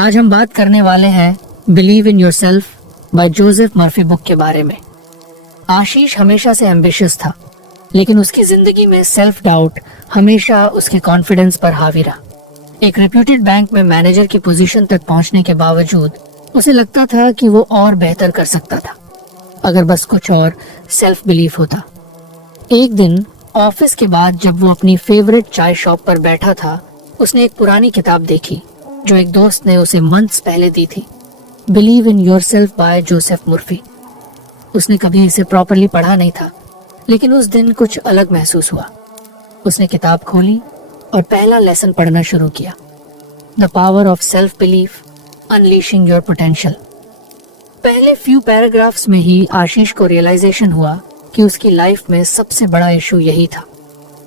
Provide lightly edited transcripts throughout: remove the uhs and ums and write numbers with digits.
आज हम बात करने वाले हैं believe in yourself by Joseph Murphy book के बारे में। आशीष हमेशा से एम्बिशियस था, लेकिन उसकी जिंदगी में सेल्फ डाउट हमेशा उसके कॉन्फिडेंस पर हावी रहा। एक रेप्यूटेड बैंक में मैनेजर की पोजीशन तक पहुंचने के बावजूद उसे लगता था कि वो और बेहतर कर सकता था, अगर बस कुछ और सेल्फ बिलीफ होता। एक दिन ऑफिस के बाद जब वो अपनी फेवरेट चाय शॉप पर बैठा था, उसने एक पुरानी किताब देखी जो एक दोस्त ने उसे मंथ्स पहले दी थी, believe in yourself by Joseph Murphy. उसने कभी इसे प्रॉपर्ली पढ़ा नहीं था, लेकिन उस दिन कुछ अलग महसूस हुआ। उसने किताब खोली और पहला लेसन पढ़ना शुरू किया, the power of self belief unleashing your potential. पहले फ्यू पैराग्राफ्स में ही आशीष को रियलाइजेशन हुआ कि उसकी लाइफ में सबसे बड़ा इशू यही था,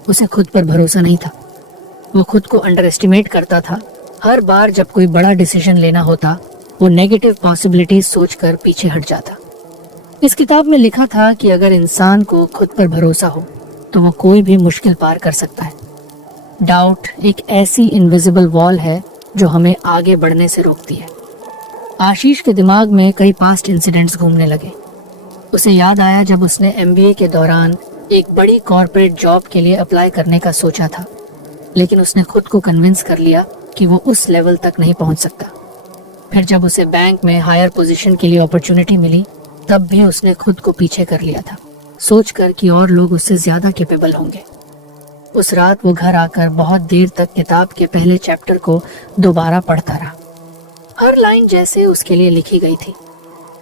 उसे खुद पर भरोसा नहीं था। वो खुद को अंडर एस्टिमेट करता था। हर बार जब कोई बड़ा डिसीजन लेना होता, वो नेगेटिव पॉसिबिलिटीज सोचकर पीछे हट जाता। इस किताब में लिखा था कि अगर इंसान को खुद पर भरोसा हो तो वो कोई भी मुश्किल पार कर सकता है। डाउट एक ऐसी इनविजिबल वॉल है जो हमें आगे बढ़ने से रोकती है। आशीष के दिमाग में कई पास्ट इंसिडेंट्स घूमने लगे। उसे याद आया जब उसने एमबीए के दौरान एक बड़ी कॉर्पोरेट जॉब के लिए अप्लाई करने का सोचा था, लेकिन उसने खुद को कन्विंस कर लिया कि वो उस लेवल तक नहीं पहुंच सकता। फिर जब उसे बैंक में हायर पोजीशन के लिए अपॉर्चुनिटी मिली, तब भी उसने खुद को पीछे कर लिया था, सोचकर कि और लोग उससे ज्यादा कैपेबल होंगे। उस रात वो घर आकर बहुत देर तक किताब के पहले चैप्टर को दोबारा पढ़ता रहा। हर लाइन जैसे उसके लिए लिखी गई थी।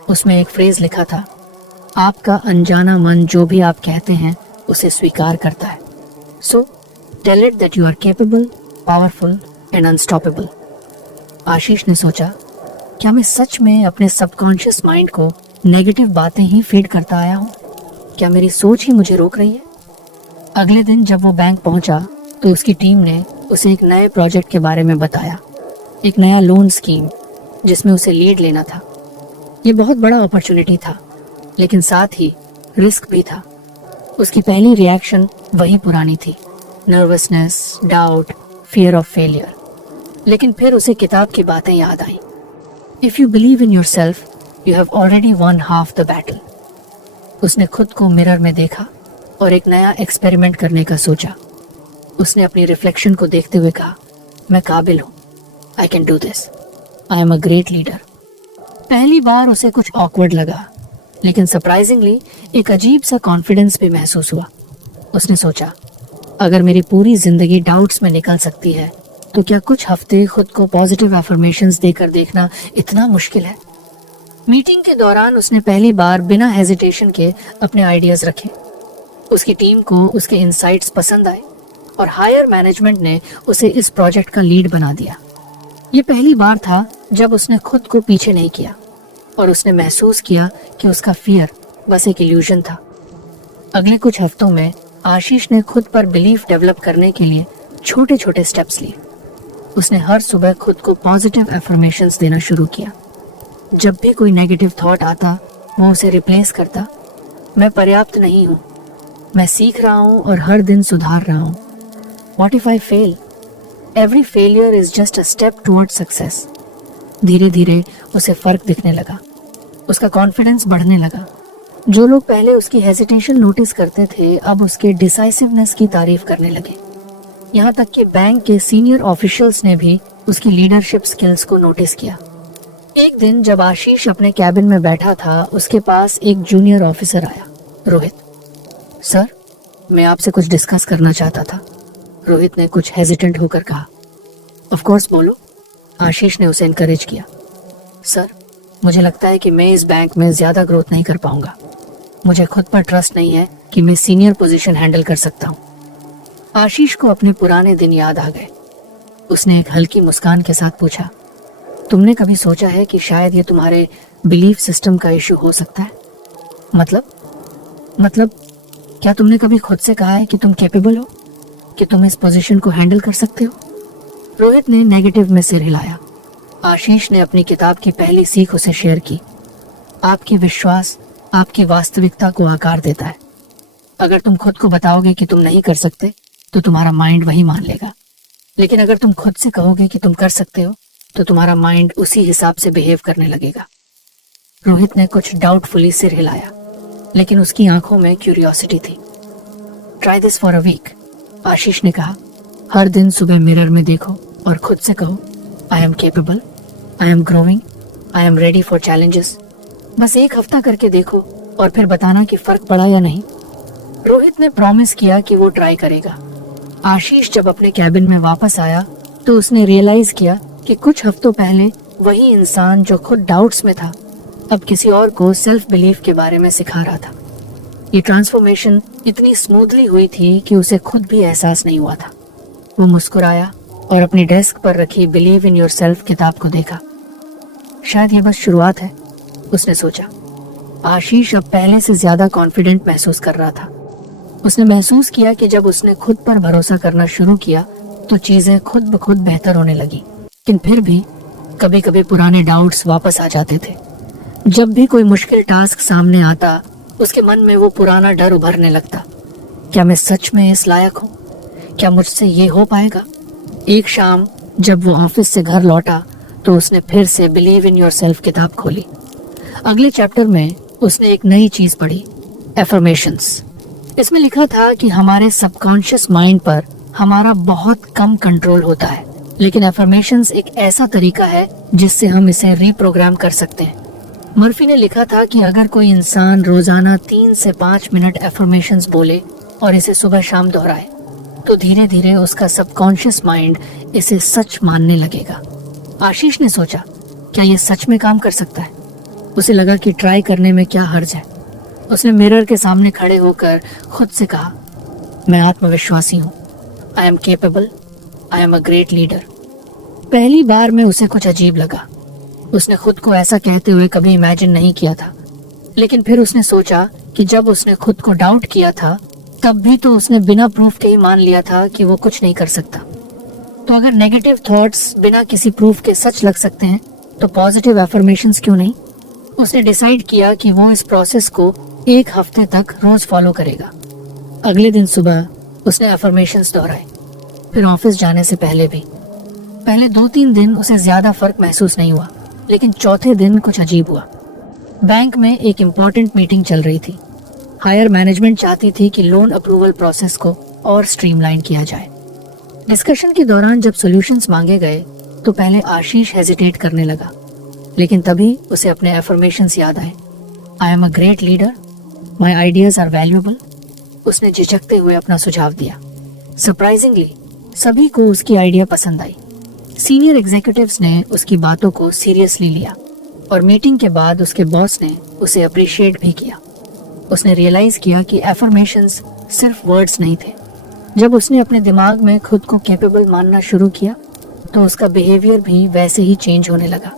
उसमें एक फ्रेज लिखा था, आपका अनजाना मन जो भी आप कहते हैं उसे स्वीकार करता है। So tell it that you are capable, powerful and unstoppable. Ashish ने सोचा, क्या मैं सच में अपने सबकॉन्शियस माइंड को नेगेटिव बातें ही फीड करता आया हूँ? क्या मेरी सोच ही मुझे रोक रही है? अगले दिन जब वो बैंक पहुंचा तो उसकी टीम ने उसे एक नए प्रोजेक्ट के बारे में बताया, एक नया लोन स्कीम जिसमें उसे लीड लेना था। ये बहुत बड़ा अपॉर्चुनिटी था, लेकिन साथ ही रिस्क भी था। उसकी पहली रिएक्शन वही पुरानी थी, nervousness, doubt, fear of failure. लेकिन फिर उसे किताब की बातें याद आई। If you believe in yourself, you have already won half the battle. उसने खुद को मिरर में देखा और एक नया एक्सपेरिमेंट करने का सोचा। उसने अपनी रिफ्लेक्शन को देखते हुए कहा, मैं काबिल हूँ, I can do this, I am a great leader. पहली बार उसे कुछ ऑकवर्ड लगा, लेकिन सरप्राइजिंगली एक अजीब सा कॉन्फिडेंस भी महसूस हुआ। उसने सोचा, अगर मेरी पूरी जिंदगी डाउट्स में निकल सकती है, तो क्या कुछ हफ्ते खुद को पॉजिटिव अफर्मेशंस देकर देखना इतना मुश्किल है? मीटिंग के दौरान उसने पहली बार बिना हेजिटेशन के अपने आइडियाज रखे। उसकी टीम को उसके इनसाइट्स पसंद आए और हायर मैनेजमेंट ने उसे इस प्रोजेक्ट का लीड बना दिया। ये पहली बार था जब उसने खुद को पीछे नहीं किया और उसने महसूस किया कि उसका फियर बस एक इल्यूजन था। अगले कुछ हफ्तों में आशीष ने खुद पर बिलीफ डेवलप करने के लिए छोटे छोटे स्टेप्स लिए। उसने हर सुबह खुद को पॉजिटिव अफर्मेशंस देना शुरू किया। जब भी कोई नेगेटिव थॉट आता, वो उसे रिप्लेस करता, मैं पर्याप्त नहीं हूँ, मैं सीख रहा हूँ और हर दिन सुधार रहा हूँ। What if I fail? Every failure is just a step towards success. धीरे धीरे उसे फर्क दिखने लगा, उसका कॉन्फिडेंस बढ़ने लगा। जो लोग पहले उसकी हेजिटेशन नोटिस करते थे, अब उसके डिसाइसिवनेस की तारीफ करने लगे। यहाँ तक कि बैंक के सीनियर ऑफिशियल्स ने भी उसकी लीडरशिप स्किल्स को नोटिस किया। एक दिन जब आशीष अपने कैबिन में बैठा था, उसके पास एक जूनियर ऑफिसर आया, रोहित। सर, मैं आपसे कुछ डिस्कस करना चाहता था, रोहित ने कुछ हेजिटेंट होकर कहा। ऑफ कोर्स, बोलो, आशीष ने उसे एनकरेज किया। सर, मुझे लगता है कि मैं इस बैंक में ज्यादा ग्रोथ नहीं कर पाऊंगा। मुझे खुद पर ट्रस्ट नहीं है कि मैं सीनियर पोजीशन हैंडल कर सकता हूँ। आशीष को अपने पुराने दिन याद आ गए। उसने एक हल्की मुस्कान के साथ पूछा, तुमने कभी सोचा है कि शायद ये तुम्हारे बिलीफ सिस्टम का इशू हो सकता है? मतलब क्या तुमने कभी खुद से कहा है कि तुम कैपेबल हो, कि तुम इस पोजीशन को हैंडल कर सकते हो? रोहित ने नेगेटिव में सिर हिलाया। आशीष ने अपनी किताब की पहली सीख उसे शेयर की, आपकी विश्वास आपकी वास्तविकता को आकार देता है। अगर तुम खुद को बताओगे कि तुम नहीं कर सकते, तो तुम्हारा माइंड वही मान लेगा। लेकिन अगर तुम खुद से कहोगे कि तुम कर सकते हो, तो तुम्हारा माइंड उसी हिसाब से बिहेव करने लगेगा। रोहित ने कुछ डाउटफुली सिर हिलाया, लेकिन उसकी आंखों में क्यूरियोसिटी थी। Try this for a week, Ashish ने कहा। हर दिन सुबह मिरर में देखो और खुद से कहो, I am capable, I am growing, I am ready for challenges. बस एक हफ्ता करके देखो और फिर बताना कि फर्क पड़ा या नहीं। रोहित ने प्रॉमिस किया कि वो ट्राई करेगा। आशीष जब अपने कैबिन में वापस आया तो उसने रियलाइज किया कि कुछ हफ्तों पहले वही इंसान जो खुद डाउट्स में था, अब किसी और को सेल्फ बिलीफ के बारे में सिखा रहा था। ये ट्रांसफॉर्मेशन इतनी स्मूथली हुई थी कि उसे खुद भी एहसास नहीं हुआ था। वो मुस्कुराया और अपनी डेस्क पर रखी बिलीव इन योरसेल्फ किताब को देखा। शायद ये बस शुरुआत है, उसने सोचा। आशीष अब पहले से ज्यादा कॉन्फिडेंट महसूस कर रहा था। उसने महसूस किया कि जब उसने खुद पर भरोसा करना शुरू किया तो चीजें खुद ब खुद बेहतर होने लगी। लेकिन फिर भी कभी कभी पुराने डाउट्स वापस आ जाते थे। जब भी कोई मुश्किल टास्क सामने आता, उसके मन में वो पुराना डर उभरने लगता। क्या मैं सच में इस लायक हूँ? क्या मुझसे ये हो पाएगा? एक शाम जब वो ऑफिस से घर लौटा तो उसने फिर से बिलीव इन योरसेल्फ किताब खोली। अगले चैप्टर में उसने एक नई चीज पढ़ी, एफर्मेशंस। इसमें लिखा था कि हमारे सबकॉन्शियस माइंड पर हमारा बहुत कम कंट्रोल होता है, लेकिन एफर्मेशंस एक ऐसा तरीका है जिससे हम इसे रीप्रोग्राम कर सकते हैं। मर्फी ने लिखा था कि अगर कोई इंसान रोजाना 3 से 5 मिनट एफर्मेशंस बोले और इसे सुबह शाम दोहराए तो धीरे धीरे उसका सबकॉन्शियस माइंड इसे सच मानने लगेगा। आशीष ने सोचा, क्या ये सच में काम कर सकता है? उसे लगा कि ट्राई करने में क्या हर्ज है। उसने मिरर के सामने खड़े होकर खुद से कहा, मैं आत्मविश्वासी हूँ, I am capable, I am a great leader. पहली बार में उसे कुछ अजीब लगा। उसने खुद को ऐसा कहते हुए कभी इमेजिन नहीं किया था। लेकिन फिर उसने सोचा कि जब उसने खुद को डाउट किया था तब भी तो उसने बिना प्रूफ के ही मान लिया था कि वो कुछ नहीं कर सकता। तो अगर नेगेटिव थॉट्स बिना किसी प्रूफ के सच लग सकते हैं तो पॉजिटिव एफर्मेशंस क्यों नहीं? उसने डिसाइड किया कि वो इस प्रोसेस को 1 हफ्ते तक रोज फॉलो करेगा। अगले दिन सुबह उसने एफर्मेशंस दोहराए, फिर ऑफिस जाने से पहले भी। पहले 2-3 दिन उसे ज्यादा फर्क महसूस नहीं हुआ, लेकिन चौथे दिन कुछ अजीब हुआ। बैंक में एक इम्पोर्टेंट मीटिंग चल रही थी। हायर मैनेजमेंट चाहती थी कि लोन अप्रूवल प्रोसेस को और स्ट्रीमलाइन किया जाए। डिस्कशन के दौरान जब सॉल्यूशंस मांगे गए तो पहले आशीष हेजिटेट करने लगा, लेकिन तभी उसे अपने एफर्मेशंस याद आए। I am a great leader, my ideas are valuable. उसने झिझकते हुए अपना सुझाव दिया। सरप्राइजिंगली सभी को उसकी आइडिया पसंद आई। सीनियर एग्जीक्यूटिव्स ने उसकी बातों को सीरियसली लिया और मीटिंग के बाद उसके बॉस ने उसे अप्रिशिएट भी किया। उसने रियलाइज किया कि एफर्मेशंस सिर्फ वर्ड्स नहीं थे। जब उसने अपने दिमाग में खुद को कैपेबल मानना शुरू किया तो उसका बिहेवियर भी वैसे ही चेंज होने लगा।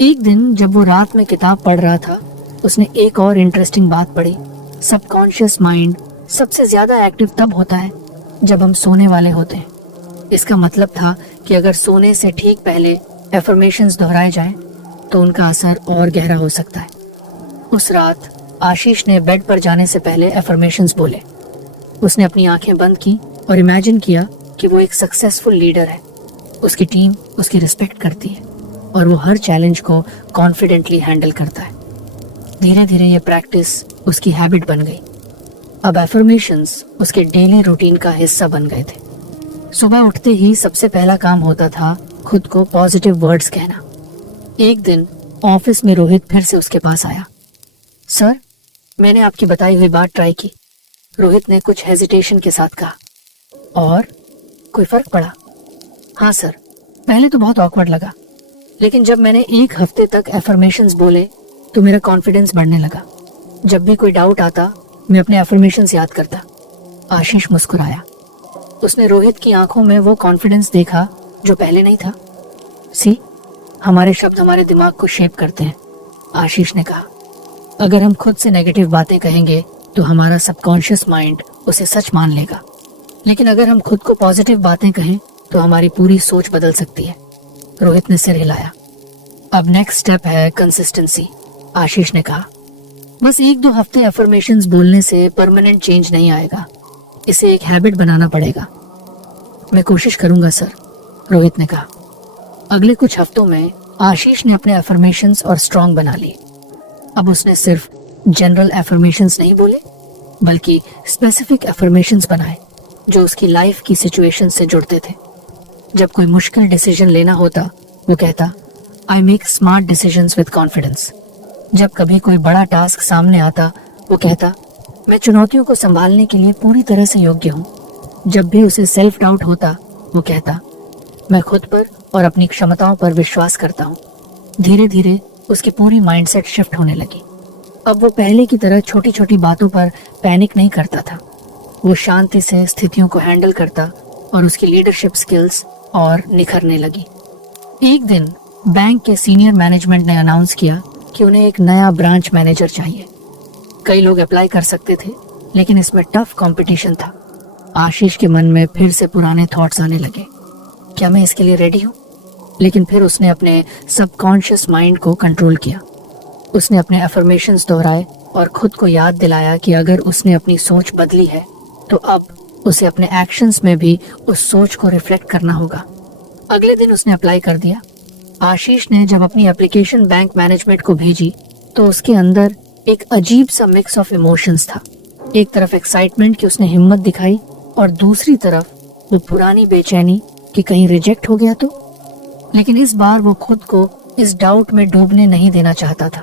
एक दिन जब वो रात में किताब पढ़ रहा था, उसने एक और इंटरेस्टिंग बात पढ़ी। सबकॉन्शियस माइंड सबसे ज्यादा एक्टिव तब होता है जब हम सोने वाले होते हैं। इसका मतलब था कि अगर सोने से ठीक पहले एफर्मेशंस दोहराए जाएं तो उनका असर और गहरा हो सकता है। उस रात आशीष ने बेड पर जाने से पहले एफर्मेशंस बोले। उसने अपनी आंखें बंद की और इमेजिन किया कि वो एक सक्सेसफुल लीडर है। उसकी टीम उसकी रिस्पेक्ट करती है और वो हर चैलेंज को कॉन्फिडेंटली हैंडल करता है। धीरे धीरे ये प्रैक्टिस उसकी हैबिट बन गई। अब एफर्मेशंस उसके डेली रूटीन का हिस्सा बन गए थे। सुबह उठते ही सबसे पहला काम होता था खुद को पॉजिटिव वर्ड्स कहना। एक दिन ऑफिस में रोहित फिर से उसके पास आया। सर, मैंने आपकी बताई हुई बात ट्राई की, रोहित ने कुछ हेजिटेशन के साथ कहा। और कोई फर्क पड़ा? हाँ सर, पहले तो बहुत ऑकवर्ड लगा, लेकिन जब मैंने 1 हफ्ते तक एफर्मेशंस बोले तो मेरा कॉन्फिडेंस बढ़ने लगा। जब भी कोई डाउट आता मैं अपने एफर्मेशंस याद करता। आशीष मुस्कुराया। उसने रोहित की आंखों में वो कॉन्फिडेंस देखा जो पहले नहीं था। सी, हमारे शब्द हमारे दिमाग को शेप करते हैं, आशीष ने कहा। अगर हम खुद से नेगेटिव बातें कहेंगे तो हमारा सबकॉन्शियस माइंड उसे सच मान लेगा, लेकिन अगर हम खुद को पॉजिटिव बातें कहें तो हमारी पूरी सोच बदल सकती है। रोहित ने सिर हिलाया। अब नेक्स्ट स्टेप है कंसिस्टेंसी, आशीष ने कहा। बस 1-2 हफ्ते एफर्मेशंस बोलने से परमानेंट चेंज नहीं आएगा, इसे एक हैबिट बनाना पड़ेगा। मैं कोशिश करूंगा सर, रोहित ने कहा। अगले कुछ हफ्तों में आशीष ने अपने अफर्मेशंस और स्ट्रॉन्ग बना लिए। अब उसने सिर्फ जनरल अफर्मेशंस नहीं बोले, बल्कि स्पेसिफिक अफर्मेशंस बनाए जो उसकी लाइफ की सिचुएशन से जुड़ते थे। जब कोई मुश्किल डिसीजन लेना होता, वो कहता, I make smart decisions with confidence. जब कभी कोई बड़ा टास्क सामने आता, वो कहता, मैं चुनौतियों को संभालने के लिए पूरी तरह से योग्य हूँ। जब भी उसे सेल्फ डाउट होता, वो कहता, मैं खुद पर और अपनी क्षमताओं पर विश्वास करता हूँ। धीरे धीरे उसकी पूरी माइंडसेट शिफ्ट होने लगी। अब वो पहले की तरह छोटी छोटी बातों पर पैनिक नहीं करता था। वो शांति से स्थितियों को हैंडल करता और उसकी लीडरशिप स्किल्स और निखरने लगी। एक दिन बैंक के सीनियर मैनेजमेंट ने अनाउंस किया कि उन्हें एक नया ब्रांच मैनेजर चाहिए। कई लोग अप्लाई कर सकते थे, लेकिन इसमें टफ कंपटीशन था। आशीष के मन में फिर से पुराने थॉट्स आने लगे, क्या मैं इसके लिए रेडी हूँ? लेकिन फिर उसने अपने सबकॉन्शियस माइंड को कंट्रोल किया। उसने अपने अफर्मेशंस दोहराए और खुद को याद दिलाया कि अगर उसने अपनी सोच बदली है तो अब उसे अपने एक्शंस में भी उस सोच को रिफ्लेक्ट करना होगा। अगले दिन उसने अप्लाई कर दिया। आशीष ने जब अपनी एप्लीकेशन बैंक मैनेजमेंट को भेजी तो उसके अंदर एक अजीब सा मिक्स ऑफ इमोशंस था। एक तरफ एक्साइटमेंट कि उसने हिम्मत दिखाई और दूसरी तरफ वो पुरानी बेचैनी कि कहीं रिजेक्ट हो गया तो। लेकिन इस बार वो खुद को इस डाउट में डूबने नहीं देना चाहता था।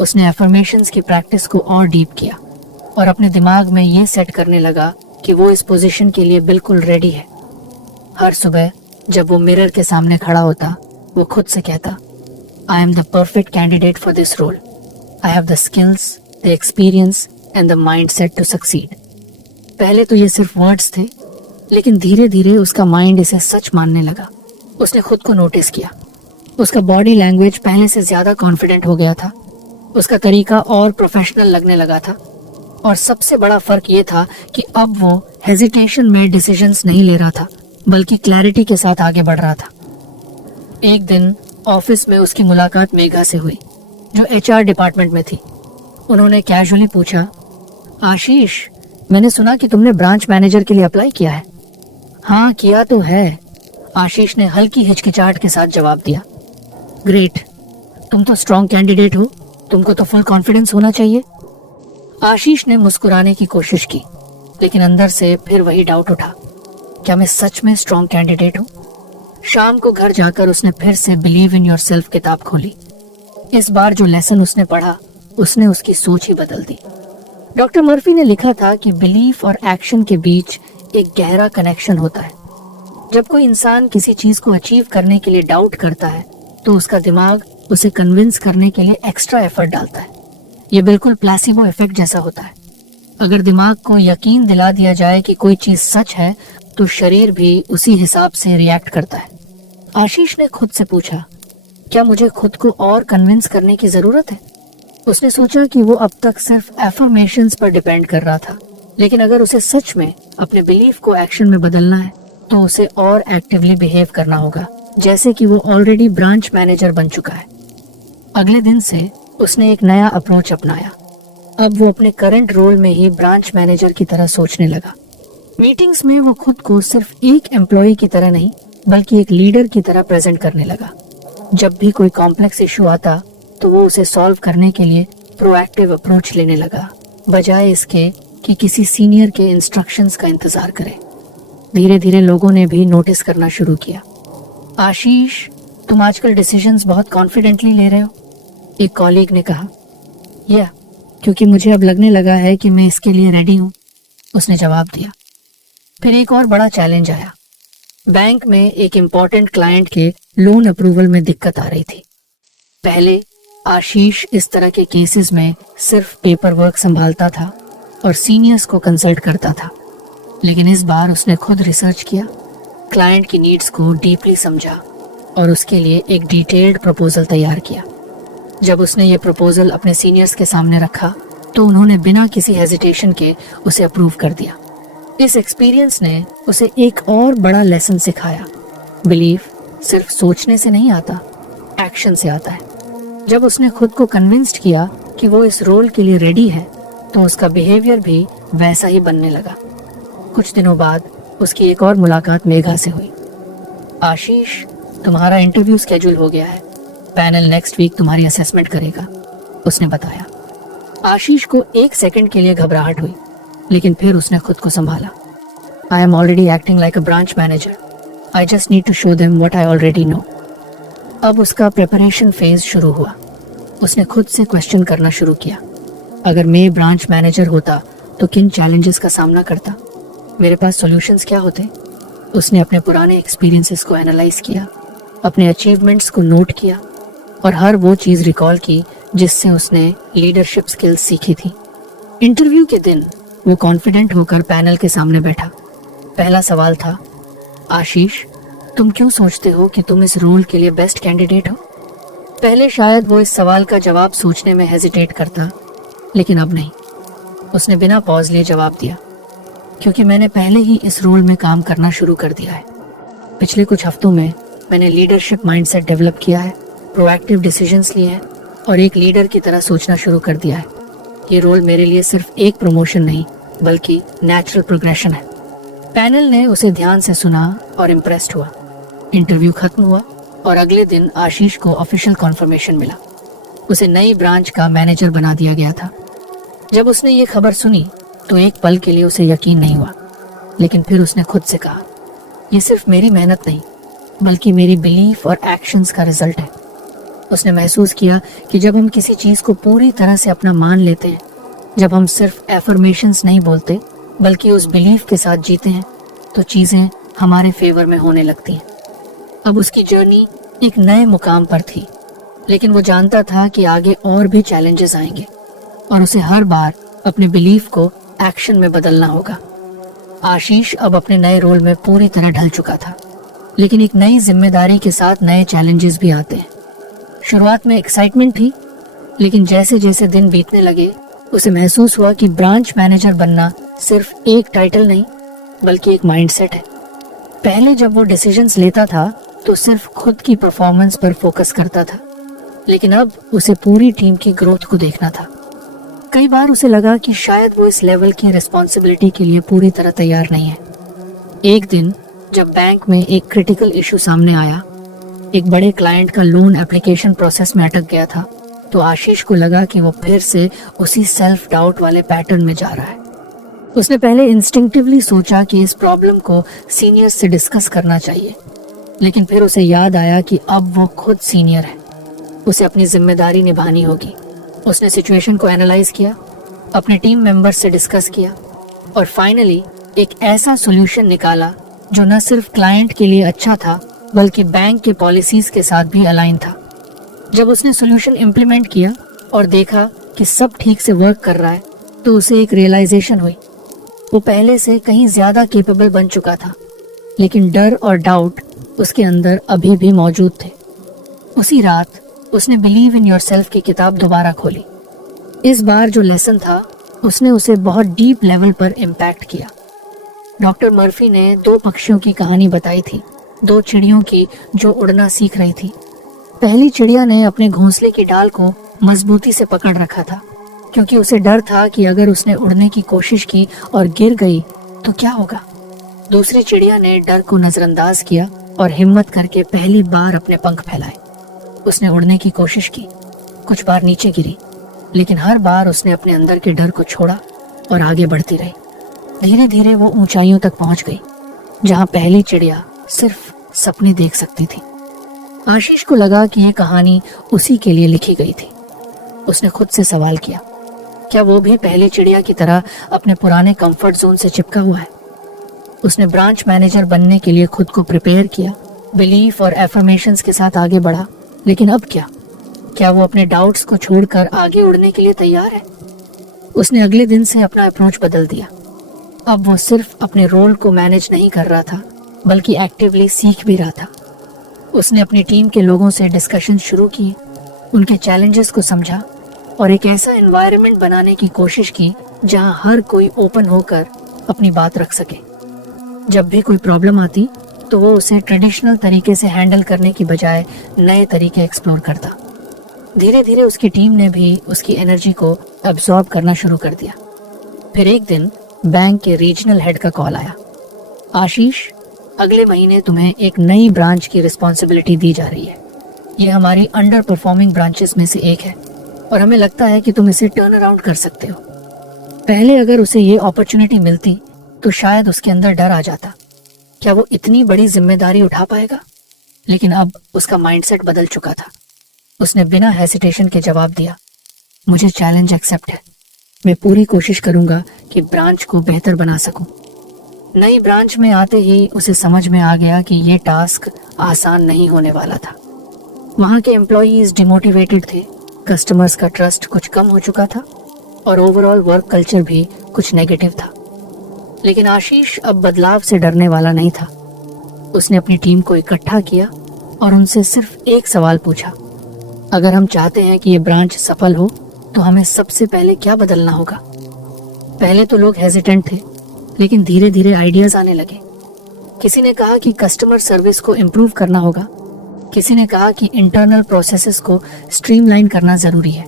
उसने अफर्मेशंस की प्रैक्टिस को और डीप किया और अपने दिमाग में ये सेट करने लगा कि वो इस पोजीशन के लिए बिल्कुल रेडी है। हर सुबह जब वो मिरर के सामने खड़ा होता, वो खुद से कहता, I am the perfect candidate for this role. I have the skills, the experience and the mindset to succeed. पहले तो ये सिर्फ वर्ड्स थे, लेकिन धीरे धीरे उसका माइंड इसे सच मानने लगा। उसने खुद को नोटिस किया। उसका बॉडी लैंग्वेज पहले से ज्यादा कॉन्फिडेंट हो गया था। उसका तरीका और प्रोफेशनल लगने लगा था। और सबसे बड़ा फर्क ये था कि अब वो हेजिटेशन में डिसीजंस नहीं ले रहा था, बल्कि क्लैरिटी के साथ आगे बढ़ रहा था। एक दिन ऑफिस में उसकी मुलाकात मेघा से हुई, जो एचआर डिपार्टमेंट में थी। उन्होंने कैजुअली पूछा, आशीष, मैंने सुना कि तुमने ब्रांच मैनेजर के लिए अप्लाई किया है। हाँ, किया तो है, आशीष ने हल्की हिचकिचाहट के साथ जवाब दिया। ग्रेट, तुम तो स्ट्रॉन्ग कैंडिडेट हो, तुमको तो फुल कॉन्फिडेंस होना चाहिए। आशीष ने मुस्कुराने की कोशिश की, लेकिन अंदर से फिर वही डाउट उठा, क्या मैं सच में स्ट्रॉन्ग कैंडिडेट हूँ? शाम को घर जाकर उसने फिर से बिलीव इन योरसेल्फ किताब खोली। इस बार जो लेसन उसने पढ़ा, उसने उसकी सोच ही बदल दी। डॉक्टर मर्फी ने लिखा था कि बिलीफ और एक्शन के बीच एक गहरा कनेक्शन होता है। जब कोई इंसान किसी चीज को अचीव करने के लिए डाउट करता है, तो उसका दिमाग उसे कन्विंस करने के लिए एक्स्ट्रा एफर्ट डालता है। ये बिल्कुल प्लेसिबो इफेक्ट जैसा होता है। अगर दिमाग को यकीन दिला दिया जाए कि कोई चीज सच है, तो शरीर भी उसी हिसाब से रिएक्ट करता है। आशीष ने खुद से पूछा, क्या मुझे खुद को और कन्विंस करने की जरूरत है? उसने सोचा कि वो अब तक सिर्फ एफर्मेशंस पर डिपेंड कर रहा था, लेकिन अगर उसे सच में अपने बिलीफ को एक्शन में बदलना है, तो उसे और एक्टिवली बिहेव करना होगा, जैसे कि वो ऑलरेडी ब्रांच मैनेजर बन चुका है। अगले दिन से उसने एक नया अप्रोच अपनाया। अब वो अपने करंट रोल में ही ब्रांच मैनेजर की तरह सोचने लगा। मीटिंग्स में वो खुद को सिर्फ एक एम्प्लॉय की तरह नहीं, बल्कि एक लीडर की तरह प्रेजेंट करने लगा। जब भी कोई कॉम्प्लेक्स इशू आता, तो वो उसे सॉल्व करने के लिए प्रोएक्टिव अप्रोच लेने लगा, बजाय इसके कि किसी सीनियर के इंस्ट्रक्शंस का इंतजार करे। धीरे धीरे लोगों ने भी नोटिस करना शुरू किया। आशीष, तुम आजकल डिसीजंस बहुत कॉन्फिडेंटली ले रहे हो, एक कॉलीग ने कहा। या क्योंकि मुझे अब लगने लगा है कि मैं इसके लिए रेडी हूँ, उसने जवाब दिया। फिर एक और बड़ा चैलेंज आया। बैंक में एक इम्पोर्टेंट क्लाइंट के लोन अप्रूवल में दिक्कत आ रही थी। पहले आशीष इस तरह के केसेस में सिर्फ पेपर वर्क संभालता था और सीनियर्स को कंसल्ट करता था, लेकिन इस बार उसने खुद रिसर्च किया, क्लाइंट की नीड्स को डीपली समझा और उसके लिए एक डिटेल्ड प्रपोजल तैयार किया। जब उसने ये प्रपोजल अपने सीनियर्स के सामने रखा, तो उन्होंने बिना किसी हेजिटेशन के उसे अप्रूव कर दिया। इस एक्सपीरियंस ने उसे एक और बड़ा लेसन सिखाया, बिलीफ सिर्फ सोचने से नहीं आता, एक्शन से आता है। जब उसने खुद को कन्विंस्ड किया कि वो इस रोल के लिए रेडी है, तो उसका बिहेवियर भी वैसा ही बनने लगा। कुछ दिनों बाद उसकी एक और मुलाकात मेघा से हुई। आशीष, तुम्हारा इंटरव्यू स्केड्यूल हो गया है, पैनल नेक्स्ट वीक तुम्हारी असेसमेंट करेगा, उसने बताया। आशीष को 1 सेकंड के लिए घबराहट हुई, लेकिन फिर उसने खुद को संभाला। I am already acting like a branch manager, I just need to show them what I already know. अब उसका प्रिपरेशन फेज शुरू हुआ। उसने खुद से क्वेश्चन करना शुरू किया, अगर मैं ब्रांच मैनेजर होता तो किन चैलेंजेस का सामना करता, मेरे पास सॉल्यूशंस क्या होते। उसने अपने पुराने एक्सपीरियंसेस को एनालाइज किया, अपने अचीवमेंट्स को नोट किया और हर वो चीज़ रिकॉल की जिससे उसने लीडरशिप स्किल्स सीखी थी। इंटरव्यू के दिन वो कॉन्फिडेंट होकर पैनल के सामने बैठा। पहला सवाल था, आशीष, तुम क्यों सोचते हो कि तुम इस रोल के लिए बेस्ट कैंडिडेट हो? पहले शायद वो इस सवाल का जवाब सोचने में हेजिटेट करता, लेकिन अब नहीं। उसने बिना पॉज लिए जवाब दिया, क्योंकि मैंने पहले ही इस रोल में काम करना शुरू कर दिया है। पिछले कुछ हफ्तों में मैंने लीडरशिप माइंडसेट डेवलप किया है, प्रोएक्टिव डिसीजंस लिए हैं और एक लीडर की तरह सोचना शुरू कर दिया है। ये रोल मेरे लिए सिर्फ एक प्रमोशन नहीं, बल्कि नेचुरल प्रोग्रेशन है। पैनल ने उसे ध्यान से सुना और इम्प्रेस्ड हुआ। इंटरव्यू खत्म हुआ और अगले दिन आशीष को ऑफिशियल कॉन्फर्मेशन मिला। उसे नई ब्रांच का मैनेजर बना दिया गया था। जब उसने ये खबर सुनी तो एक पल के लिए उसे यकीन नहीं हुआ, लेकिन फिर उसने खुद से कहा, ये सिर्फ मेरी मेहनत नहीं, बल्कि मेरी बिलीफ और एक्शंस का रिजल्ट है। उसने महसूस किया कि जब हम किसी चीज़ को पूरी तरह से अपना मान लेते हैं, जब हम सिर्फ एफर्मेशंस नहीं बोलते बल्कि उस बिलीफ के साथ जीते हैं, तो चीज़ें हमारे फेवर में होने लगती हैं। अब उसकी जर्नी एक नए मुकाम पर थी, लेकिन वो जानता था कि आगे और भी चैलेंजेस आएंगे और उसे हर बार अपने बिलीफ को एक्शन में बदलना होगा। आशीष अब अपने नए रोल में पूरी तरह ढल चुका था, लेकिन एक नई जिम्मेदारी के साथ नए चैलेंजेस भी आते हैं। शुरुआत में एक्साइटमेंट थी, लेकिन जैसे जैसे दिन बीतने लगे उसे महसूस हुआ कि ब्रांच मैनेजर बनना सिर्फ एक टाइटल नहीं, बल्कि एक माइंडसेट है। पहले जब वो डिसीजंस लेता था तो सिर्फ खुद की परफॉर्मेंस पर फोकस करता था, लेकिन अब उसे पूरी टीम की ग्रोथ को देखना था। कई बार उसे लगा कि शायद वो इस लेवल की रिस्पॉन्सिबिलिटी के लिए पूरी तरह तैयार नहीं है। एक दिन जब बैंक में एक क्रिटिकल इशू सामने आया, एक बड़े क्लाइंट का लोन एप्लीकेशन प्रोसेस में अटक गया था, तो आशीष को लगा कि वो फिर से उसी सेल्फ डाउट वाले पैटर्न में जा रहा है। उसने पहले इंस्टिंक्टिवली सोचा कि इस प्रॉब्लम को सीनियर्स से डिस्कस करना चाहिए, लेकिन फिर उसे याद आया कि अब वो खुद सीनियर है, उसे अपनी जिम्मेदारी निभानी होगी। उसने सिचुएशन को एनालाइज किया, अपने टीम मेंबर्स से डिस्कस किया और फाइनली एक ऐसा सॉल्यूशन निकाला जो न सिर्फ क्लाइंट के लिए अच्छा था, बल्कि बैंक के पॉलिसीज के साथ भी अलाइन था। जब उसने सॉल्यूशन इम्प्लीमेंट किया और देखा कि सब ठीक से वर्क कर रहा है, तो उसे एक रियलाइजेशन हुई। वो पहले से कहीं ज्यादा कैपेबल बन चुका था, लेकिन डर और डाउट उसके अंदर अभी भी मौजूद थे। उसी रात उसने बिलीव इन योरसेल्फ की किताब दोबारा खोली। इस बार जो लेसन था उसने उसे बहुत डीप लेवल पर इम्पैक्ट किया। डॉक्टर मर्फी ने 2 पक्षियों की कहानी बताई थी, 2 चिड़ियों की जो उड़ना सीख रही थी। पहली चिड़िया ने अपने घोंसले की डाल को मजबूती से पकड़ रखा था, क्योंकि उसे डर था कि अगर उसने उड़ने की कोशिश की और गिर गई तो क्या होगा। दूसरी चिड़िया ने डर को नजरअंदाज किया और हिम्मत करके पहली बार अपने पंख फैलाए। उसने उड़ने की कोशिश की, कुछ बार नीचे गिरी, लेकिन हर बार उसने अपने अंदर के डर को छोड़ा और आगे बढ़ती रही। धीरे धीरे वो ऊंचाइयों तक पहुंच गई, जहां पहली चिड़िया सिर्फ सपने देख सकती थी। आशीष को लगा कि ये कहानी उसी के लिए लिखी गई थी। उसने खुद से सवाल किया, क्या वो भी पहली चिड़िया की तरह अपने पुराने कंफर्ट जोन से चिपका हुआ है? उसने ब्रांच मैनेजर बनने के लिए खुद को प्रिपेयर किया, बिलीफ और एफर्मेशंस के साथ आगे बढ़ा, लेकिन अब क्या वो अपने डाउट्स को छोड़कर आगे उड़ने के लिए तैयार है? उसने अगले दिन से अपना अप्रोच बदल दिया। अब वो सिर्फ अपने रोल को मैनेज नहीं कर रहा था, बल्कि एक्टिवली सीख भी रहा था। उसने अपनी टीम के लोगों से डिस्कशन शुरू किए, उनके चैलेंजेस को समझा और एक ऐसा एनवायरनमेंट बनाने की कोशिश की जहां हर कोई ओपन होकर अपनी बात रख सके। जब भी कोई प्रॉब्लम आती तो वो उसे ट्रेडिशनल तरीके से हैंडल करने की बजाय नए तरीके एक्सप्लोर करता। धीरे धीरे उसकी टीम ने भी उसकी एनर्जी को एब्जॉर्ब करना शुरू कर दिया। फिर एक दिन बैंक के रीजनल हेड का कॉल आया, आशीष, अगले महीने तुम्हें एक नई ब्रांच की रिस्पॉन्सिबिलिटी दी जा रही है। ये हमारी अंडर परफॉर्मिंग ब्रांचेस में से एक है और हमें लगता है कि तुम इसे टर्न अराउंड कर सकते हो। पहले अगर उसे ये अपॉर्चुनिटी मिलती तो शायद उसके अंदर डर आ जाता, क्या वो इतनी बड़ी जिम्मेदारी उठा पाएगा? लेकिन अब उसका माइंडसेट बदल चुका था। उसने बिना हेसिटेशन के जवाब दिया, मुझे चैलेंज एक्सेप्ट है। मैं पूरी कोशिश करूंगा कि ब्रांच को बेहतर बना सकूं। नई ब्रांच में आते ही उसे समझ में आ गया कि ये टास्क आसान नहीं होने वाला था। वहां के एम्प्लॉयज डिमोटिवेटेड थे, कस्टमर्स का ट्रस्ट कुछ कम हो चुका था और ओवरऑल वर्क कल्चर भी कुछ नेगेटिव था। लेकिन आशीष अब बदलाव से डरने वाला नहीं था। उसने अपनी टीम को इकट्ठा किया और उनसे सिर्फ एक सवाल पूछा, अगर हम चाहते हैं कि ये ब्रांच सफल हो तो हमें सबसे पहले क्या बदलना होगा? पहले तो लोग हेजिटेंट थे, लेकिन धीरे धीरे आइडियाज आने लगे। किसी ने कहा कि कस्टमर सर्विस को इम्प्रूव करना होगा, किसी ने कहा कि इंटरनल प्रोसेसेस को स्ट्रीमलाइन करना जरूरी है।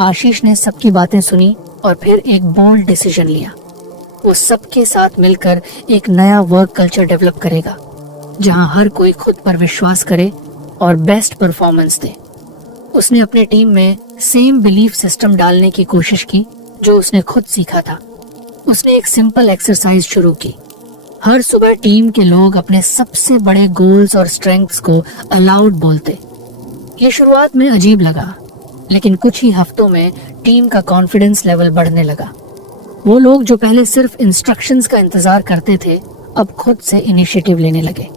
आशीष ने सबकी बातें सुनी और फिर एक बोल्ड डिसीजन लिया। वो सबके साथ मिलकर एक नया वर्क कल्चर डेवलप करेगा, जहां हर कोई खुद पर विश्वास करे और बेस्ट परफॉर्मेंस दे। उसने अपने टीम में सेम बिलीफ सिस्टम डालने की कोशिश की जो उसने खुद सीखा था। उसने एक सिंपल एक्सरसाइज शुरू की। हर सुबह टीम के लोग अपने सबसे बड़े गोल्स और स्ट्रेंथ्स को अलाउड बोलते। ये शुरुआत में अजीब लगा, लेकिन कुछ ही हफ्तों में टीम का कॉन्फिडेंस लेवल बढ़ने लगा। वो लोग जो पहले सिर्फ इंस्ट्रक्शंस का इंतजार करते थे, अब खुद से इनिशिएटिव लेने लगे।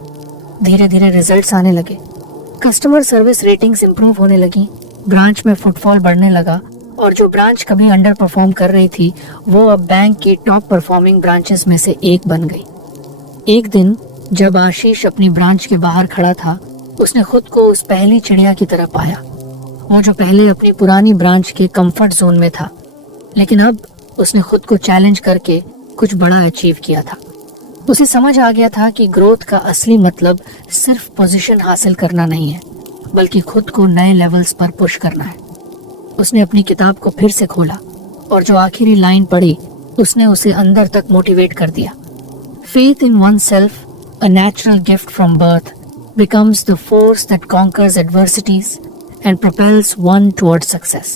धीरे धीरे रिजल्ट्स आने लगे। कस्टमर सर्विस रेटिंग्स इंप्रूव होने लगी, ब्रांच में फुटफॉल बढ़ने लगा और जो ब्रांच कभी अंडर परफॉर्म कर रही थी वो अब बैंक की टॉप परफॉर्मिंग ब्रांचेस में से एक बन गई। एक दिन जब आशीष अपनी ब्रांच के बाहर खड़ा था, उसने खुद को उस पहली चिड़िया की तरह पाया, वो जो पहले अपनी पुरानी ब्रांच के कंफर्ट जोन में था, लेकिन अब उसने खुद को चैलेंज करके कुछ बड़ा अचीव किया था। उसे समझ आ गया था कि ग्रोथ का असली मतलब सिर्फ पोजीशन हासिल करना नहीं है, बल्कि खुद को नए लेवल्स पर पुश करना है। उसने अपनी किताब को फिर से खोला और जो आखिरी लाइन पढ़ी उसने उसे अंदर तक मोटिवेट कर दिया। Faith in one self, a natural gift from birth, becomes the force that conquers adversities and propels one towards success.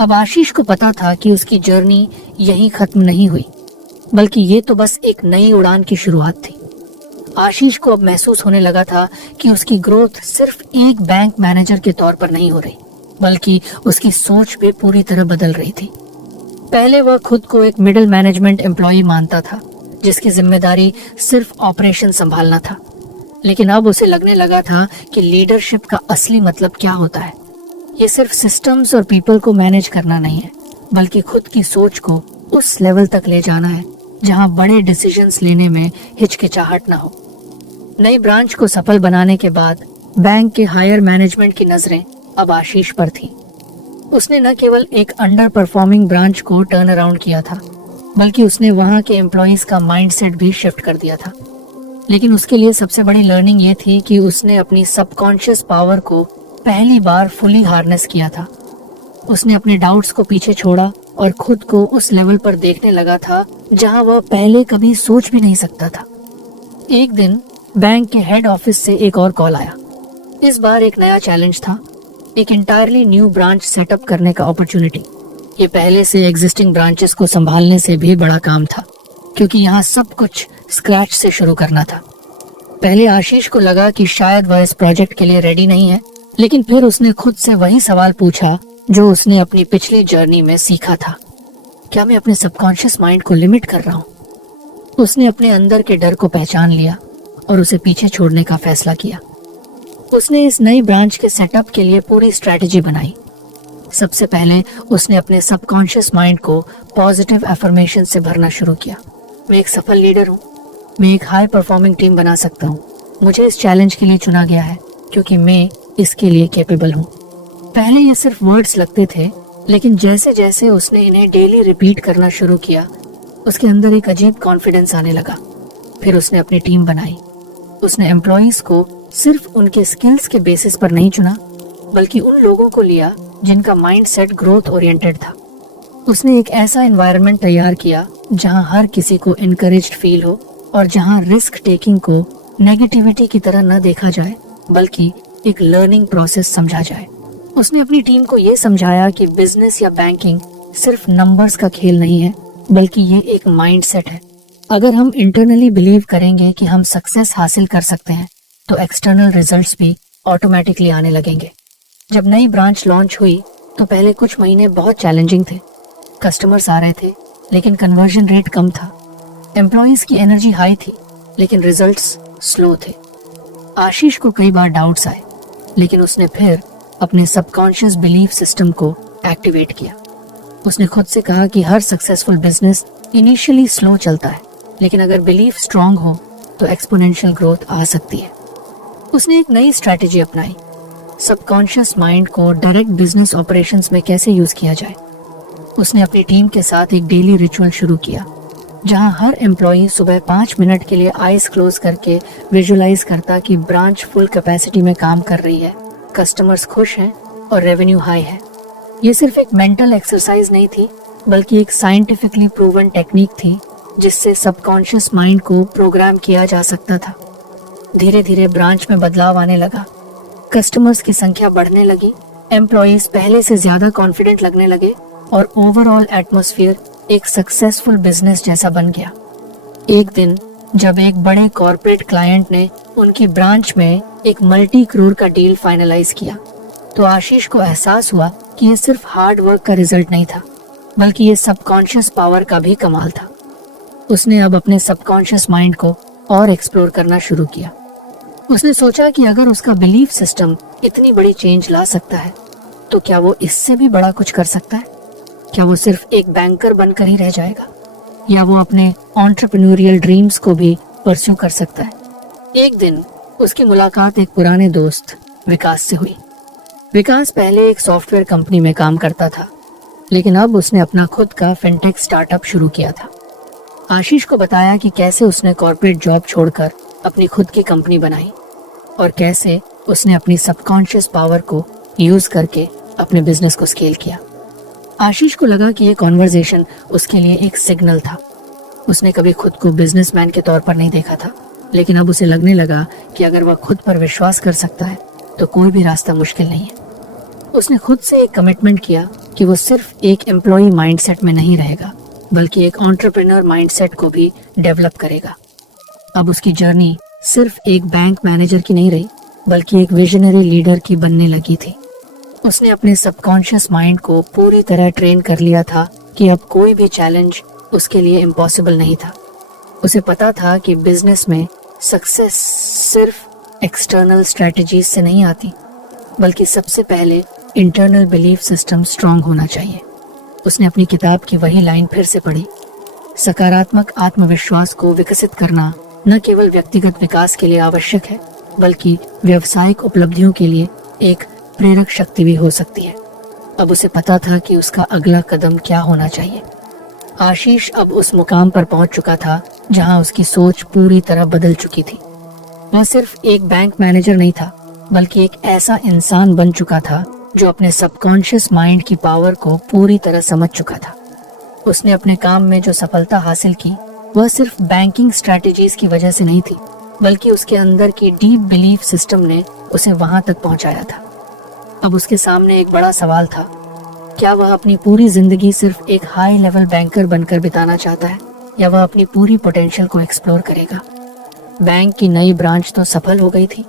अब आशीष को पता था कि उसकी जर्नी यहीं खत्म नहीं हुई, बल्कि ये तो बस एक नई उड़ान की शुरुआत थी। आशीष को अब महसूस होने लगा था कि उसकी ग्रोथ सिर्फ एक बैंक मैनेजर के तौर पर नहीं हो रही, बल्कि उसकी सोच भी पूरी तरह बदल रही थी। पहले वह खुद को एक मिडिल मैनेजमेंट एम्प्लॉय मानता था, जिसकी जिम्मेदारी सिर्फ ऑपरेशन संभालना था। लेकिन अब उसे लगने लगा था कि लीडरशिप का असली मतलब क्या होता है। ये सिर्फ सिस्टम्स और पीपल को मैनेज करना नहीं है, बल्कि खुद की सोच को उस लेवल तक ले जाना है जहां बड़े डिसीजंस लेने में हिचकिचाहट ना हो। नई ब्रांच को सफल बनाने के बाद बैंक के हायर मैनेजमेंट की नजरें अब आशीष पर थी। उसने न केवल एक अंडर परफॉर्मिंग ब्रांच को टर्न अराउंड किया था, बल्कि उसने वहां के एम्प्लॉयज का माइंडसेट भी शिफ्ट कर दिया था। लेकिन उसके लिए सबसे बड़ी लर्निंग ये थी कि उसने अपनी सबकॉन्शियस पावर को पहली बार फुली हार्नेस किया था। उसने अपने डाउट्स को पीछे छोड़ा और खुद को उस लेवल पर देखने लगा था जहां वह पहले कभी सोच भी नहीं सकता था। एक दिन बैंक के हेड ऑफिस से एक और कॉल आया। इस बार एक नया चैलेंज था, एक इंटायरली न्यू ब्रांच सेटअप करने का अपॉर्चुनिटी। ये पहले से एग्जिस्टिंग ब्रांचेस को संभालने से भी बड़ा काम था, क्योंकि यहाँ सब कुछ स्क्रैच से शुरू करना था। पहले आशीष को लगा कि शायद वह इस प्रोजेक्ट के लिए रेडी नहीं है, लेकिन फिर उसने खुद से वही सवाल पूछा जो उसने अपनी पिछली जर्नी में सीखा था, क्या मैं अपने सबकॉन्शियस माइंड को लिमिट कर रहा हूँ? उसने अपने अंदर के डर को पहचान लिया और उसे पीछे छोड़ने का फैसला किया। उसने इस नई ब्रांच के सेटअप के लिए पूरी स्ट्रेटजी बनाई। सबसे पहले उसने अपने सबकॉन्शियस माइंड को पॉजिटिव अफर्मेशन से भरना शुरू किया। मैं एक सफल लीडर हूँ, मैं एक हाई परफॉर्मिंग टीम बना सकता हूँ, मुझे इस चैलेंज के लिए चुना गया है क्योंकि मैं इसके लिए कैपेबल हूँ। पहले ये सिर्फ वर्ड्स लगते थे, लेकिन जैसे जैसे उसने इन्हें डेली रिपीट करना शुरू किया, उसके अंदर एक अजीब कॉन्फिडेंस आने लगा। फिर उसने अपनी टीम बनाई। उसने एम्प्लॉयज को सिर्फ उनके स्किल्स के बेसिस पर नहीं चुना, बल्कि उन लोगों को लिया जिनका माइंडसेट ग्रोथ ओरिएंटेड था। उसने एक ऐसा एनवायरनमेंट तैयार किया जहां हर किसी को इनकरेज्ड फील हो और जहां रिस्क टेकिंग को नेगेटिविटी की तरह न देखा जाए बल्कि एक लर्निंग प्रोसेस समझा जाए। उसने अपनी टीम को ये समझाया कि बिजनेस या बैंकिंग सिर्फ नंबर्स का खेल नहीं है, बल्कि ये एक माइंडसेट है। अगर हम इंटरनली बिलीव करेंगे कि हम सक्सेस हासिल कर सकते हैं तो एक्सटर्नल रिजल्ट्स भी ऑटोमेटिकली आने लगेंगे। जब नई ब्रांच लॉन्च हुई तो पहले कुछ महीने बहुत चैलेंजिंग थे। कस्टमर्स आ रहे थे लेकिन कन्वर्जन रेट कम था। एम्प्लॉइज की एनर्जी हाई थी लेकिन रिजल्ट्स स्लो थे। आशीष को कई बार डाउट्स आए, लेकिन उसने फिर अपने सबकॉन्शियस बिलीफ सिस्टम को एक्टिवेट किया। उसने खुद से कहा कि हर सक्सेसफुल बिजनेस इनिशियली स्लो चलता है, लेकिन अगर बिलीफ स्ट्रांग हो तो एक्सपोनेंशियल ग्रोथ आ सकती है। उसने एक नई स्ट्रैटेजी अपनाई, सबकॉन्शियस माइंड को डायरेक्ट बिजनेस ऑपरेशंस में कैसे यूज किया जाए। उसने अपनी टीम के साथ एक डेली रिचुअल शुरू किया, जहां हर एम्प्लॉई सुबह 5 मिनट के लिए आईज क्लोज करके विजुअलाइज करता कि ब्रांच फुल कैपेसिटी में काम कर रही है, कस्टमर्स खुश हैं और रेवेन्यू हाई है। ये सिर्फ एक मेंटल एक्सरसाइज नहीं थी, बल्कि एक साइंटिफिकली प्रूवन टेक्निक थी जिससे सबकॉन्शियस माइंड को प्रोग्राम किया जा सकता था। धीरे धीरे ब्रांच में बदलाव आने लगा, कस्टमर्स की संख्या बढ़ने लगी, एम्प्लॉइज पहले से ज्यादा कॉन्फिडेंट लगने लगे और ओवरऑल एटमॉस्फेयर एक सक्सेसफुल बिजनेस जैसा बन गया। एक दिन जब एक बड़े कॉर्पोरेट क्लाइंट ने उनकी ब्रांच में एक मल्टी करोड़ का डील फाइनलाइज किया, तो आशीष को एहसास हुआ कि ये सिर्फ हार्ड वर्क का रिजल्ट नहीं था, बल्कि ये सबकॉन्शियस पावर का भी कमाल था। उसने अब अपने सबकॉन्शियस माइंड को और एक्सप्लोर करना शुरू किया। उसने सोचा कि अगर उसका बिलीफ सिस्टम इतनी बड़ी चेंज ला सकता है, तो क्या वो इससे भी बड़ा कुछ कर सकता है? क्या वो सिर्फ एक बैंकर बनकर ही रह जाएगा, या वो अपने एंटरप्रेन्योरियल ड्रीम्स को भी परस्यू कर सकता है? एक दिन उसकी मुलाकात एक पुराने दोस्त विकास से हुई। विकास पहले एक सॉफ्टवेयर कंपनी में काम करता था, लेकिन अब उसने अपना खुद का फिनटेक स्टार्टअप शुरू किया था। आशीष को बताया कि कैसे उसने कॉर्पोरेट जॉब छोड़कर अपनी खुद की कंपनी बनाई और कैसे उसने अपनी सबकॉन्शियस पावर को यूज करके अपने बिजनेस को स्केल किया। आशीष को लगा कि ये कॉन्वर्सेशन उसके लिए एक सिग्नल था। उसने कभी खुद को बिजनेसमैन के तौर पर नहीं देखा था, लेकिन अब उसे लगने लगा कि अगर वह खुद पर विश्वास कर सकता है तो कोई भी रास्ता मुश्किल नहीं है। उसने खुद से एक कमिटमेंट किया कि वो सिर्फ एक एम्प्लॉय माइंडसेट में नहीं रहेगा, बल्कि एक एंटरप्रेन्योर माइंडसेट को भी डेवलप करेगा। अब उसकी जर्नी सिर्फ एक बैंक मैनेजर की नहीं रही, बल्कि एक विजनरी लीडर की बनने लगी थी। उसने अपने सबकॉन्शियस माइंड को पूरी तरह ट्रेन कर लिया था कि अब कोई भी चैलेंज उसके लिए इम्पॉसिबल नहीं था। उसे पता था कि बिजनेस में सक्सेस सिर्फ एक्सटर्नल स्ट्रेटजीज से नहीं आती, बल्कि सबसे पहले इंटरनल बिलीफ सिस्टम स्ट्रांग होना चाहिए। उसने अपनी किताब की वही लाइन फिर से पढ़ी, सकारात्मक आत्मविश्वास को विकसित करना न केवल व्यक्तिगत विकास के लिए आवश्यक है, बल्कि व्यावसायिक उपलब्धियों के लिए एक प्रेरक शक्ति भी हो सकती है। अब उसे पता था कि उसका अगला कदम क्या होना चाहिए। आशीष अब उस मुकाम पर पहुंच चुका था जहां उसकी सोच पूरी तरह बदल चुकी थी। वह सिर्फ एक बैंक मैनेजर नहीं था, बल्कि एक ऐसा इंसान बन चुका था जो अपने सबकॉन्शियस माइंड की पावर को पूरी तरह समझ चुका था। उसने अपने काम में जो सफलता हासिल की, वह सिर्फ बैंकिंग स्ट्रैटेजीज की वजह से नहीं थी, बल्कि उसके अंदर की डीप बिलीफ सिस्टम ने उसे वहां तक पहुंचाया था। अब उसके सामने एक बड़ा सवाल था, क्या वह अपनी पूरी जिंदगी सिर्फ एक हाई लेवल बैंकर बनकर बिताना चाहता है, या वह अपनी पूरी पोटेंशियल को एक्सप्लोर करेगा। बैंक की नई ब्रांच तो सफल हो गई थी,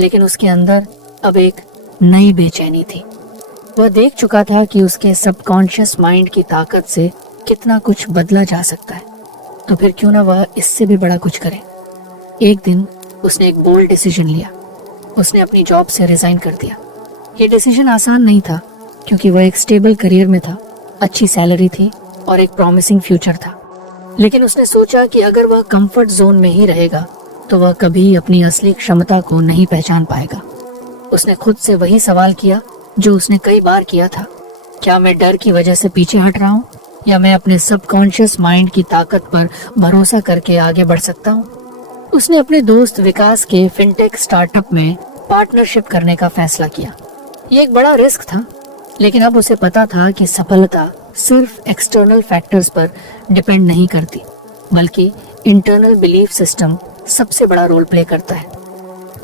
लेकिन उसके अंदर अब एक नई बेचैनी थी। वह देख चुका था कि उसके सबकॉन्शियस माइंड की ताकत से कितना कुछ बदला जा सकता है, तो फिर क्यों ना वह इससे भी बड़ा कुछ करे। एक दिन उसने एक बोल्ड डिसीजन लिया। उसने अपनी जॉब से रिजाइन कर दिया। ये डिसीजन आसान नहीं था, क्योंकि वह एक स्टेबल करियर में था, अच्छी सैलरी थी और एक प्रॉमिसिंग फ्यूचर था। लेकिन उसने सोचा कि अगर वह कंफर्ट जोन में ही रहेगा तो वह कभी अपनी असली क्षमता को नहीं पहचान पाएगा। उसने खुद से वही सवाल किया जो उसने कई बार किया था, क्या मैं डर की वजह से पीछे हट रहा हूँ, या मैं अपने सबकॉन्शियस माइंड की ताकत पर भरोसा करके आगे बढ़ सकता हूँ। उसने अपने दोस्त विकास के फिनटेक स्टार्टअप में पार्टनरशिप करने का फैसला किया। ये एक बड़ा रिस्क था, लेकिन अब उसे पता था कि सफलता सिर्फ एक्सटर्नल फैक्टर्स पर डिपेंड नहीं करती, बल्कि इंटरनल बिलीफ सिस्टम सबसे बड़ा रोल प्ले करता है।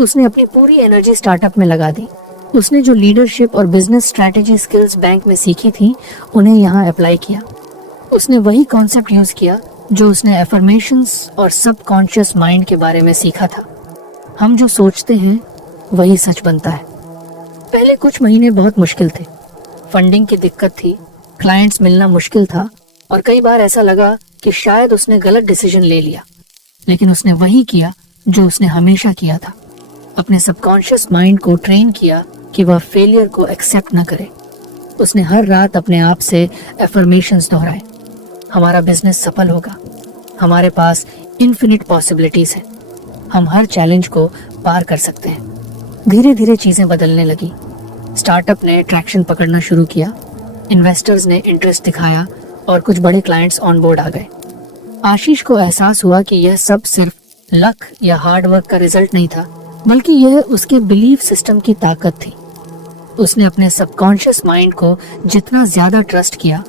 उसने अपनी पूरी एनर्जी स्टार्टअप में लगा दी। उसने जो लीडरशिप और बिजनेस स्ट्रैटेजी स्किल्स बैंक में सीखी थी, उन्हें यहाँ अप्लाई किया। उसने वही कॉन्सेप्ट यूज किया जो उसने एफर्मेशंस और सबकॉन्शियस माइंड के बारे में सीखा था। हम जो सोचते हैं वही सच बनता है। पहले कुछ महीने बहुत मुश्किल थे। फंडिंग की दिक्कत थी, क्लाइंट्स मिलना मुश्किल था और कई बार ऐसा लगा कि शायद उसने गलत डिसीजन ले लिया। लेकिन उसने वही किया जो उसने हमेशा किया था। अपने सबकॉन्शियस माइंड को ट्रेन किया कि वह फेलियर को एक्सेप्ट न करे। उसने हर रात अपने आप से एफर्मेशंस दोहराए। हमारा बिजनेस सफल होगा, हमारे पास इन्फिनिट पॉसिबिलिटीज हैं, हम हर चैलेंज को पार कर सकते हैं। धीरे धीरे चीजें बदलने लगी। स्टार्टअप ने ट्रैक्शन पकड़ना शुरू किया, इन्वेस्टर्स ने इंटरेस्ट दिखाया और कुछ बड़े क्लाइंट्स ऑन बोर्ड आ गए। आशीष को एहसास हुआ कि यह सब सिर्फ लक या हार्ड वर्क का रिजल्ट नहीं था, बल्कि यह उसके बिलीफ सिस्टम की ताकत थी। उसने अपने सबकॉन्शियस माइंड को जितना ज्यादा ट्रस्ट किया,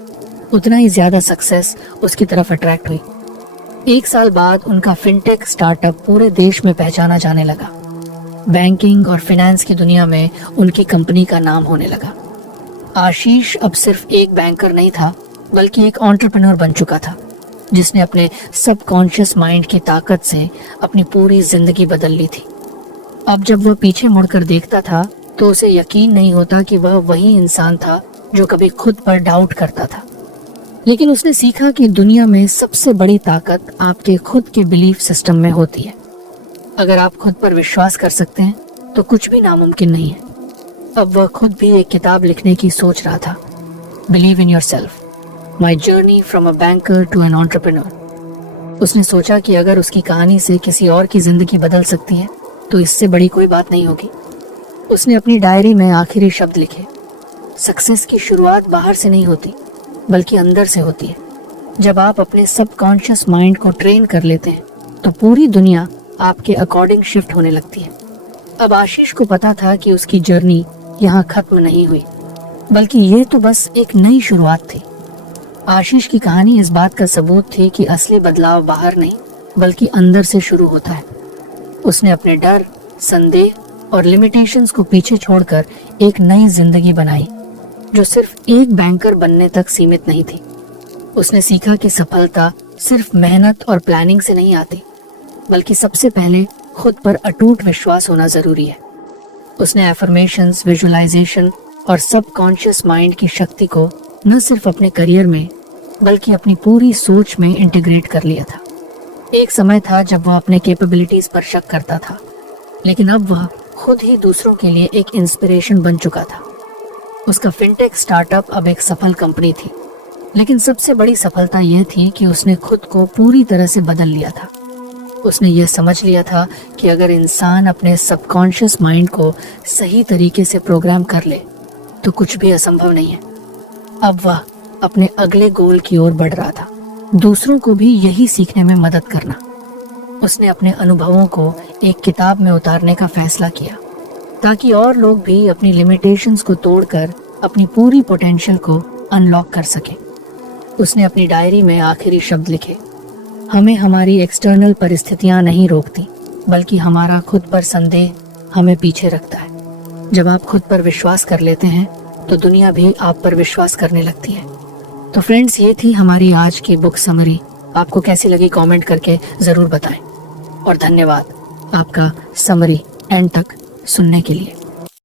उतना ही ज्यादा सक्सेस उसकी तरफ अट्रैक्ट हुई। 1 साल बाद उनका फिनटेक स्टार्टअप पूरे देश में पहचाना जाने लगा। बैंकिंग और फाइनेंस की दुनिया में उनकी कंपनी का नाम होने लगा। आशीष अब सिर्फ एक बैंकर नहीं था, बल्कि एक एंटरप्रेन्योर बन चुका था, जिसने अपने सबकॉन्शियस माइंड की ताकत से अपनी पूरी जिंदगी बदल ली थी। अब जब वह पीछे मुड़कर देखता था तो उसे यकीन नहीं होता कि वह वही इंसान था जो कभी खुद पर डाउट करता था। लेकिन उसने सीखा कि दुनिया में सबसे बड़ी ताकत आपके खुद के बिलीफ सिस्टम में होती है। अगर आप खुद पर विश्वास कर सकते हैं तो कुछ भी नामुमकिन नहीं है। अब वह खुद भी एक किताब लिखने की सोच रहा था, believe in yourself, my journey from a banker to an entrepreneur. उसने सोचा कि अगर उसकी कहानी से किसी और की जिंदगी बदल सकती है तो इससे बड़ी कोई बात नहीं होगी। उसने अपनी डायरी में आखिरी शब्द लिखे, सक्सेस की शुरुआत बाहर से नहीं होती, बल्कि अंदर से होती है। जब आप अपने सबकॉन्शियस माइंड को ट्रेन कर लेते हैं तो पूरी दुनिया आपके अकॉर्डिंग शिफ्ट होने लगती है। अब आशीष को पता था कि उसकी जर्नी यहाँ खत्म नहीं हुई, बल्कि ये तो बस एक नई शुरुआत थी। आशीष की कहानी इस बात का सबूत थी कि असली बदलाव बाहर नहीं, बल्कि अंदर से शुरू होता है। उसने अपने डर, संदेह और लिमिटेशंस को पीछे छोड़कर एक नई जिंदगी बनाई, जो सिर्फ एक बैंकर बनने तक सीमित नहीं थी। उसने सीखा कि सफलता सिर्फ मेहनत और प्लानिंग से नहीं आती, बल्कि सबसे पहले खुद पर अटूट विश्वास होना जरूरी है। उसने एफर्मेशंस, विजुअलाइजेशन और सबकॉन्शियस माइंड की शक्ति को न सिर्फ अपने करियर में, बल्कि अपनी पूरी सोच में इंटीग्रेट कर लिया था। एक समय था जब वह अपने कैपेबिलिटीज पर शक करता था, लेकिन अब वह खुद ही दूसरों के लिए एक इंस्पिरेशन बन चुका था। उसका फिनटेक स्टार्टअप अब एक सफल कंपनी थी, लेकिन सबसे बड़ी सफलता यह थी कि उसने खुद को पूरी तरह से बदल लिया था। उसने ये समझ लिया था कि अगर इंसान अपने सबकॉन्शियस माइंड को सही तरीके से प्रोग्राम कर ले तो कुछ भी असंभव नहीं है। अब वह अपने अगले गोल की ओर बढ़ रहा था, दूसरों को भी यही सीखने में मदद करना। उसने अपने अनुभवों को एक किताब में उतारने का फैसला किया, ताकि और लोग भी अपनी लिमिटेशंस को तोड़कर अपनी पूरी पोटेंशियल को अनलॉक कर सके। उसने अपनी डायरी में आखिरी शब्द लिखे, हमें हमारी एक्सटर्नल परिस्थितियां नहीं रोकती, बल्कि हमारा खुद पर संदेह हमें पीछे रखता है। जब आप खुद पर विश्वास कर लेते हैं तो दुनिया भी आप पर विश्वास करने लगती है। तो फ्रेंड्स, ये थी हमारी आज की बुक समरी। आपको कैसी लगी कमेंट करके ज़रूर बताएं। और धन्यवाद आपका समरी एंड तक सुनने के लिए।